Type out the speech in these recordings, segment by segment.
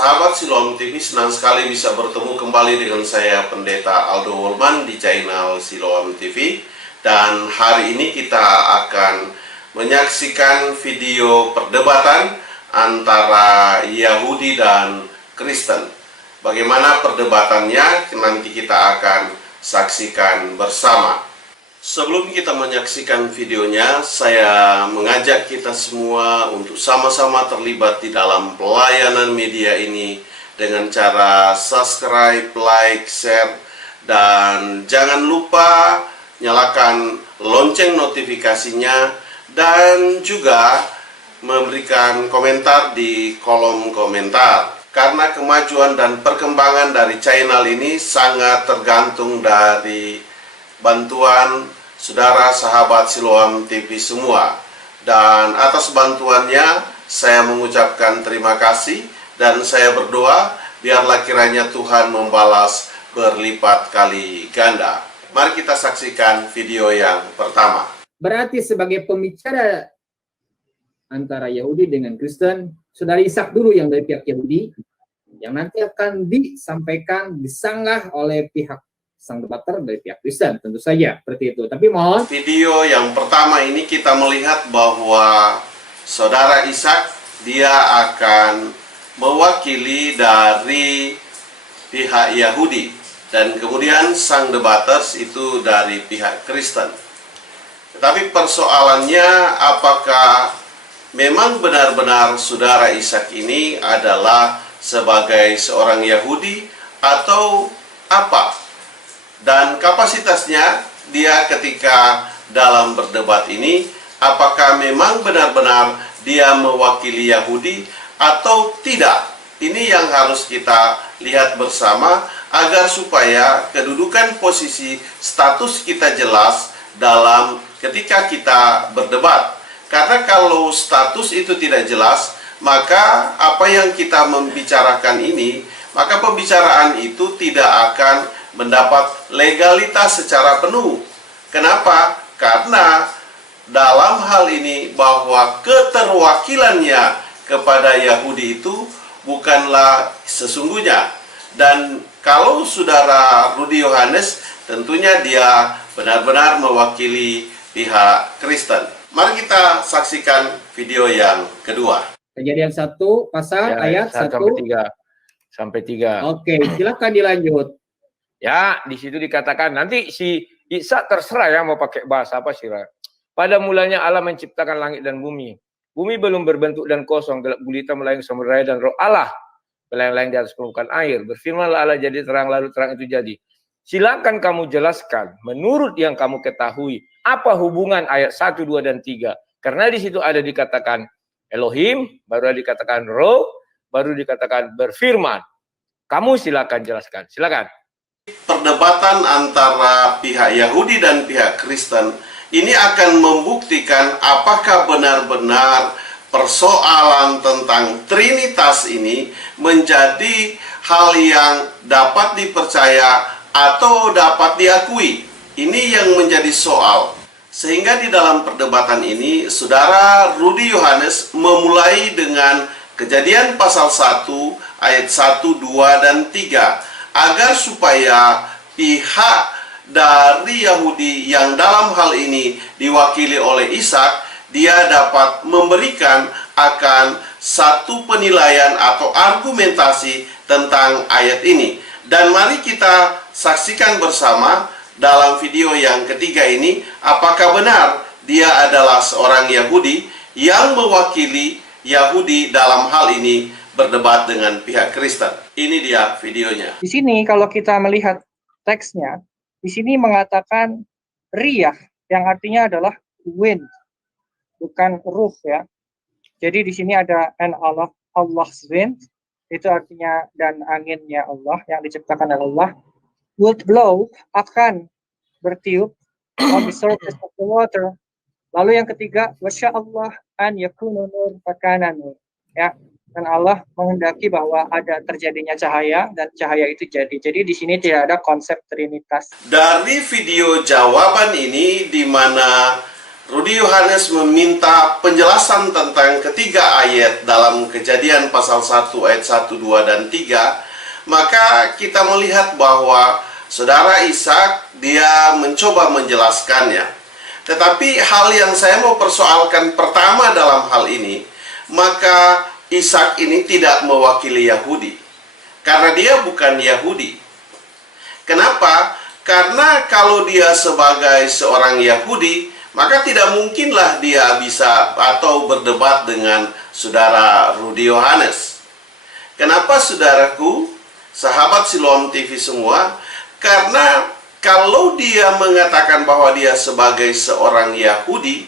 Sahabat Siloam TV, senang sekali bisa bertemu kembali dengan saya Pendeta Aldo Wolman di channel Siloam TV. Dan hari ini kita akan menyaksikan video perdebatan antara Yahudi dan Kristen. Bagaimana perdebatannya nanti kita akan saksikan bersama. Sebelum kita menyaksikan videonya, saya mengajak kita semua untuk sama-sama terlibat di dalam pelayanan media ini dengan cara subscribe, like, share, dan jangan lupa nyalakan lonceng notifikasinya dan juga memberikan komentar di kolom komentar. Karena kemajuan dan perkembangan dari channel ini sangat tergantung dari bantuan saudara sahabat Siloam TV semua. Dan atas bantuannya saya mengucapkan terima kasih dan saya berdoa biarlah kiranya Tuhan membalas berlipat kali ganda. Mari kita saksikan video yang pertama. Berarti sebagai pembicara antara Yahudi dengan Kristen, saudara Ishak dulu yang dari pihak Yahudi, yang nanti akan disampaikan, disanggah oleh pihak sang debater dari pihak Kristen, tentu saja seperti itu. Tapi mohon, video yang pertama ini kita melihat bahwa saudara Ishak dia akan mewakili dari pihak Yahudi dan kemudian sang debaters itu dari pihak Kristen. Tetapi persoalannya, apakah memang benar-benar saudara Ishak ini adalah sebagai seorang Yahudi atau apa? Dan kapasitasnya dia ketika dalam berdebat ini, apakah memang benar-benar dia mewakili Yahudi atau tidak? Ini yang harus kita lihat bersama agar supaya kedudukan posisi status kita jelas dalam ketika kita berdebat. Karena kalau status itu tidak jelas, maka apa yang kita membicarakan ini, maka pembicaraan itu tidak akan mendapat legalitas secara penuh. Kenapa? Karena dalam hal ini bahwa keterwakilannya kepada Yahudi itu bukanlah sesungguhnya. Dan kalau saudara Rudy Yohanes, tentunya dia benar-benar mewakili pihak Kristen. Mari kita saksikan video yang kedua. Kejadian 1 pasal ayat 1 sampai 3. Oke, silakan dilanjut. Ya, di situ dikatakan nanti si Ishak terserah ya mau pakai bahasa apa sih. Pada mulanya Allah menciptakan langit dan bumi. Bumi belum berbentuk dan kosong, gelap gulita melayang samudera dan roh Allah melayang-layang di atas permukaan air. Berfirmanlah Allah jadi terang, lalu terang itu jadi. Silakan kamu jelaskan menurut yang kamu ketahui apa hubungan ayat 1, 2 dan 3. Karena di situ ada dikatakan Elohim, baru ada dikatakan roh, baru dikatakan berfirman. Kamu silakan jelaskan. Silakan. Perdebatan antara pihak Yahudi dan pihak Kristen ini akan membuktikan apakah benar-benar persoalan tentang Trinitas ini menjadi hal yang dapat dipercaya atau dapat diakui. Ini yang menjadi soal. Sehingga di dalam perdebatan ini, saudara Rudy Yohanes memulai dengan Kejadian pasal 1 ayat 1, 2 dan 3. Agar supaya pihak dari Yahudi yang dalam hal ini diwakili oleh Ishak, dia dapat memberikan akan satu penilaian atau argumentasi tentang ayat ini. Dan mari kita saksikan bersama dalam video yang ketiga ini, apakah benar dia adalah seorang Yahudi yang mewakili Yahudi dalam hal ini berdebat dengan pihak Kristen. Ini dia videonya. Di sini kalau kita melihat teksnya, di sini mengatakan riyah, yang artinya adalah wind, bukan ruh ya. Jadi di sini ada Allah's wind, itu artinya dan anginnya Allah yang diciptakan oleh Allah, would blow, akan bertiup on the surface of the water. Lalu yang ketiga, wasya Allah an yakunu nur fakana nur. Ya, dan Allah menghendaki bahwa ada terjadinya cahaya dan cahaya itu jadi. Jadi di sini tidak ada konsep trinitas. Dari video jawaban ini di mana Rudi Yohanes meminta penjelasan tentang ketiga ayat dalam Kejadian pasal 1 ayat 1, 2, dan 3, maka kita melihat bahwa saudara Ishak dia mencoba menjelaskannya. Tetapi hal yang saya mau persoalkan pertama dalam hal ini, maka Ishak ini tidak mewakili Yahudi. Karena dia bukan Yahudi. Kenapa? Karena kalau dia sebagai seorang Yahudi, maka tidak mungkinlah dia bisa atau berdebat dengan saudara Rudi Yohanes. Kenapa saudaraku, sahabat Siloam TV semua? Karena kalau dia mengatakan bahwa dia sebagai seorang Yahudi,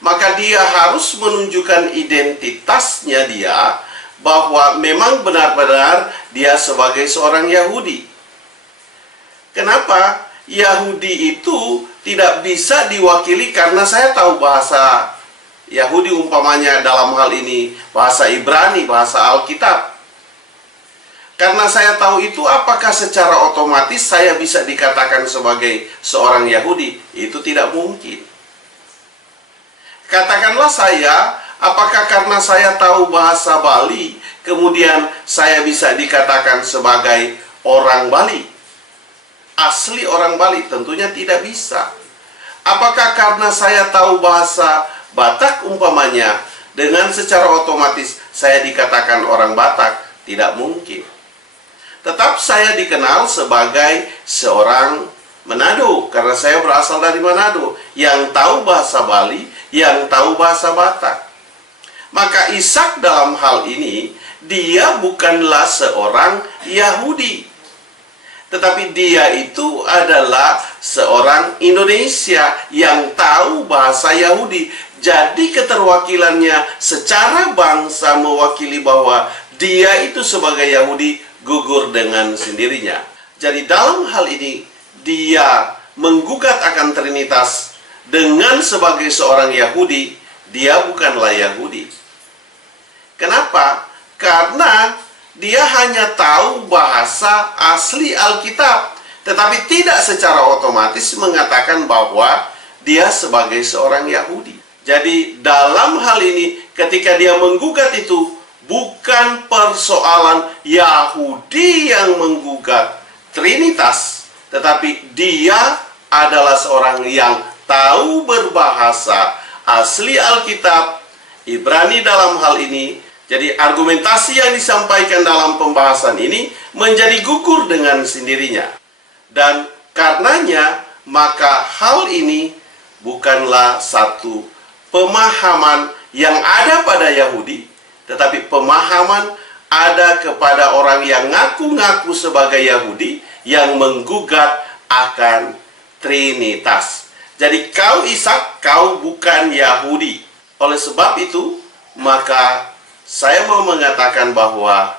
maka dia harus menunjukkan identitasnya dia, bahwa memang benar-benar dia sebagai seorang Yahudi. Kenapa? Yahudi itu tidak bisa diwakili karena saya tahu bahasa Yahudi, umpamanya dalam hal ini bahasa Ibrani, bahasa Alkitab. Karena saya tahu itu, apakah secara otomatis saya bisa dikatakan sebagai seorang Yahudi? Itu tidak mungkin. Katakanlah saya, apakah karena saya tahu bahasa Bali, kemudian saya bisa dikatakan sebagai orang Bali? Asli orang Bali? Tentunya tidak bisa. Apakah karena saya tahu bahasa Batak umpamanya, dengan secara otomatis saya dikatakan orang Batak? Tidak mungkin. Tetap saya dikenal sebagai seorang Manado, karena saya berasal dari Manado, yang tahu bahasa Bali, yang tahu bahasa Batak. Maka Ishak dalam hal ini, dia bukanlah seorang Yahudi, tetapi dia itu adalah seorang Indonesia yang tahu bahasa Yahudi. Jadi keterwakilannya secara bangsa mewakili bahwa dia itu sebagai Yahudi gugur dengan sendirinya. Jadi dalam hal ini dia menggugat akan Trinitas dengan sebagai seorang Yahudi, dia bukanlah Yahudi. Kenapa? Karena dia hanya tahu bahasa asli Alkitab, tetapi tidak secara otomatis mengatakan bahwa dia sebagai seorang Yahudi. Jadi dalam hal ini, ketika dia menggugat itu, bukan persoalan Yahudi yang menggugat Trinitas, tetapi dia adalah seorang yang tahu berbahasa asli Alkitab, Ibrani dalam hal ini. Jadi argumentasi yang disampaikan dalam pembahasan ini menjadi gugur dengan sendirinya. Dan karenanya, maka hal ini bukanlah satu pemahaman yang ada pada Yahudi, tetapi pemahaman ada kepada orang yang ngaku-ngaku sebagai Yahudi, yang menggugat akan Trinitas. Jadi kau Ishak, kau bukan Yahudi. Oleh sebab itu, maka saya mau mengatakan bahwa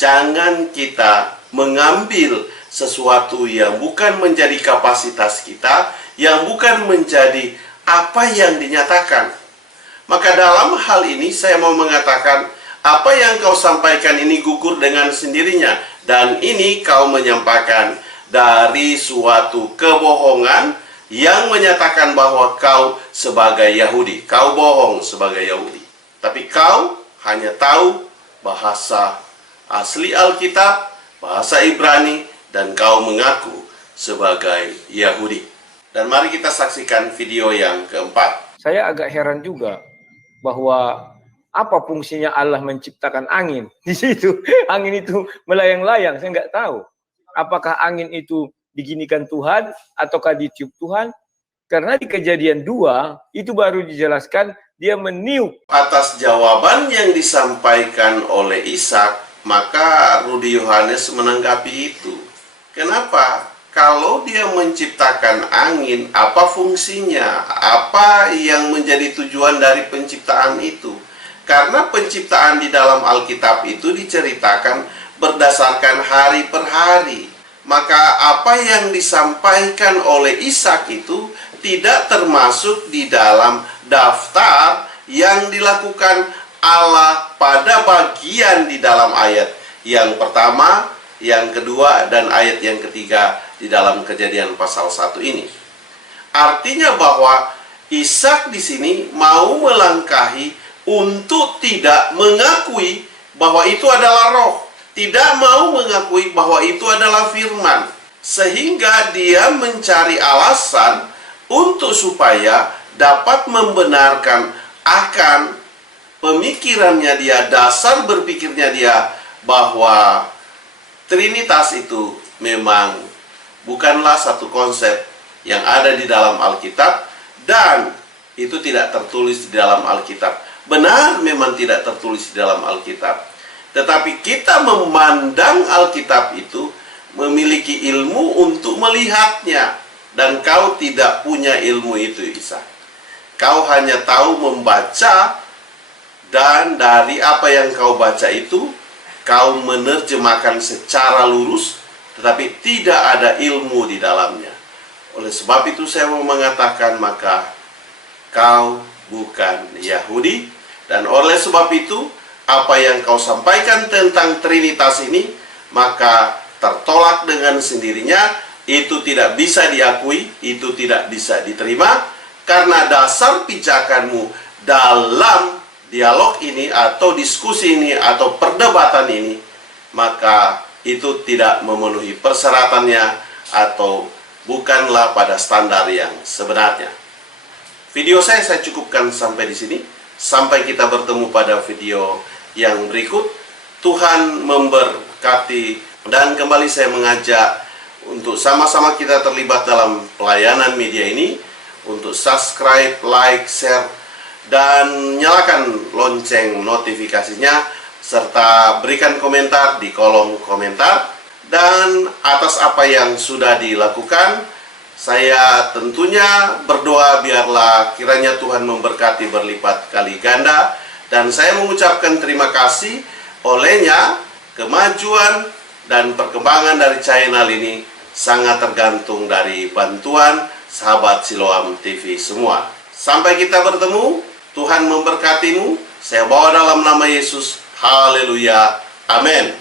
jangan kita mengambil sesuatu yang bukan menjadi kapasitas kita, yang bukan menjadi apa yang dinyatakan. Maka dalam hal ini saya mau mengatakan, apa yang kau sampaikan ini gugur dengan sendirinya, dan ini kau menyampaikan dari suatu kebohongan yang menyatakan bahwa kau sebagai Yahudi. Kau bohong sebagai Yahudi. Tapi kau hanya tahu bahasa asli Alkitab, bahasa Ibrani, dan kau mengaku sebagai Yahudi. Dan mari kita saksikan video yang keempat. Saya agak heran juga bahwa apa fungsinya Allah menciptakan angin di situ. Angin itu melayang-layang, saya nggak tahu. Apakah angin itu diginikan Tuhan ataukah ditiup Tuhan? Karena di Kejadian 2 itu baru dijelaskan dia meniup. Atas jawaban yang disampaikan oleh Ishak, maka Rudi Yohanes menanggapi itu. Kenapa? Kalau dia menciptakan angin, apa fungsinya? Apa yang menjadi tujuan dari penciptaan itu? Karena penciptaan di dalam Alkitab itu diceritakan berdasarkan hari per hari. Maka apa yang disampaikan oleh Ishak itu tidak termasuk di dalam daftar yang dilakukan Allah pada bagian di dalam ayat yang pertama, yang kedua, dan ayat yang ketiga di dalam Kejadian pasal 1 ini. Artinya bahwa Ishak di sini mau melangkahi untuk tidak mengakui bahwa itu adalah roh, tidak mau mengakui bahwa itu adalah firman, sehingga dia mencari alasan untuk supaya dapat membenarkan akan pemikirannya dia, dasar berpikirnya dia, bahwa Trinitas itu memang bukanlah satu konsep yang ada di dalam Alkitab, dan itu tidak tertulis di dalam Alkitab. Benar, memang tidak tertulis di dalam Alkitab, tetapi kita memandang Alkitab itu memiliki ilmu untuk melihatnya, dan kau tidak punya ilmu itu, Ishak. Kau hanya tahu membaca, dan dari apa yang kau baca itu kau menerjemahkan secara lurus, tetapi tidak ada ilmu di dalamnya. Oleh sebab itu saya mau mengatakan, maka kau bukan Yahudi, dan oleh sebab itu apa yang kau sampaikan tentang Trinitas ini maka tertolak dengan sendirinya. Itu tidak bisa diakui, itu tidak bisa diterima, karena dasar pijakanmu dalam dialog ini atau diskusi ini atau perdebatan ini, maka itu tidak memenuhi persyaratannya atau bukanlah pada standar yang sebenarnya. Video saya cukupkan sampai di sini. Sampai kita bertemu pada video yang berikut. Tuhan memberkati, dan kembali saya mengajak untuk sama-sama kita terlibat dalam pelayanan media ini, untuk subscribe, like, share, dan nyalakan lonceng notifikasinya, serta berikan komentar di kolom komentar. Dan atas apa yang sudah dilakukan, saya tentunya berdoa biarlah kiranya Tuhan memberkati berlipat kali ganda. Dan saya mengucapkan terima kasih, olehnya kemajuan dan perkembangan dari channel ini sangat tergantung dari bantuan sahabat Siloam TV semua. Sampai kita bertemu, Tuhan memberkatimu. Saya bawa dalam nama Yesus. Haleluya. Amin.